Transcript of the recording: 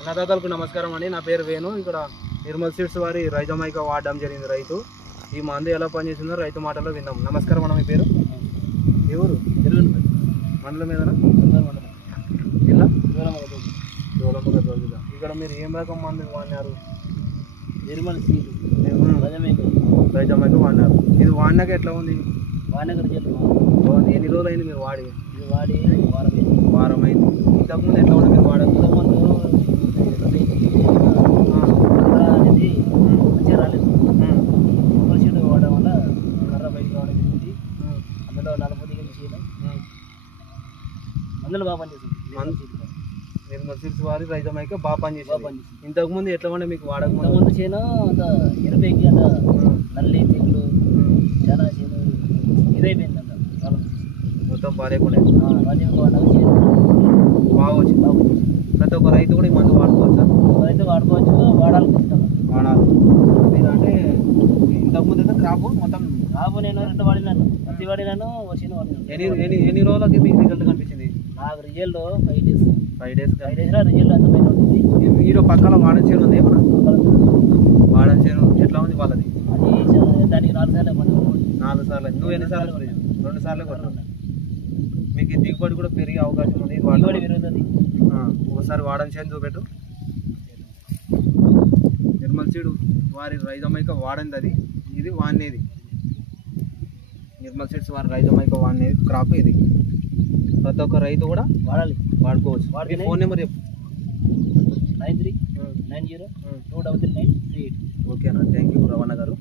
అన్నదాతలకు నమస్కారం అండి. నా పేరు వేణు. ఇక్కడ నిర్మల్ సీడ్స్ వారి రైజమైకా వాడడం జరిగింది రైతు. ఈ మందు ఎలా పనిచేసిందో రైతు మాటలో విందాం. నమస్కారం అన్న, మీ పేరు? ఎవరు? మండలం మీదనా? జిల్లా జిల్లా. ఇక్కడ మీరు ఏం రకం మందు వాడినారు? నిర్మల్ సీడ్ రైజమైకా వాడినారు. ఇది వాడినాక ఎట్లా ఉంది? వాడినాక ఎన్ని రోజులు అయింది మీరు వాడి? వాడి వారం అయింది. ఇంతకుముందు ఎట్లా ఉంది మీరు వాడక? అనేది మంచిగా రాలేదు. నిర్మల్ సీడ్ వాడడం వల్ల కర్ర బయటకు రావడం జరిగింది. అందులో నలుపు దిగింది చేయడం, అందులో బాగా పనిచేస్తుంది. నిర్మల్ సీడ్స్ వారి రైజమైకా బాగా పనిచేసింది. ఇంతకుముందు ఎట్లా ఉండే మీకు వాడక ముందు చేను అంత ఎరుపైకి అంత నల్లి తెగులు చాలా చేను ఇదైపోయింది. అంత మొత్తం బాగాలేకుండా రాజ్యంగా వాడాలి. చేను బాగా వచ్చింది. ప్రతి ఒక్క రైతు కూడా ఈ మందు వాడుకోవచ్చా? అయితే వాడుకోవచ్చు, వాడాలి ఖచ్చితంగా వాడాలి. మీరు అంటే ఇంతకుముందు అయితే క్రాప్ మొత్తం నేను 2 వాడినాను, పత్తి వాడినాను, చేను వాడినాను. ఎన్ని రోజులకి మీకు రిజల్ట్ కనిపించింది? నాకు రిజల్ట్ 5 డేస్. 5 డేస్ రిజల్ట్ అంత పైన ఉంటుంది. మీరు పక్కన వాడని చేను ఉంది ఏమన్నా? వాడని చేను ఎట్లా ఉంది వాళ్ళది? అది దానికి 4 సార్లు పడుతుంది. 4 సార్లు. నువ్వు ఎన్నిసార్లు? 2 సార్లు కొట్టావు. మీకు దిగుబడి కూడా పెరిగే అవకాశం ఉంది. దిగుబడి పెరుగుతుంది. ఒకసారి వాడని చేను చూపెట్టు. నిర్మల్ సీడ్ వారి రైజమైకా వాడింది అది. ఇది వాడినేది. నిర్మల్ సీడ్స్ వారి రైజమైకా వాడినేది క్రాప్ ఇది. ప్రతి ఒక్క రైతు కూడా వాడాలి, వాడుకోవచ్చు. వాడికి ఫోన్ నెంబర్ చెప్పు. 9390233938. ఓకేనా? థ్యాంక్ యూ రవణ గారు.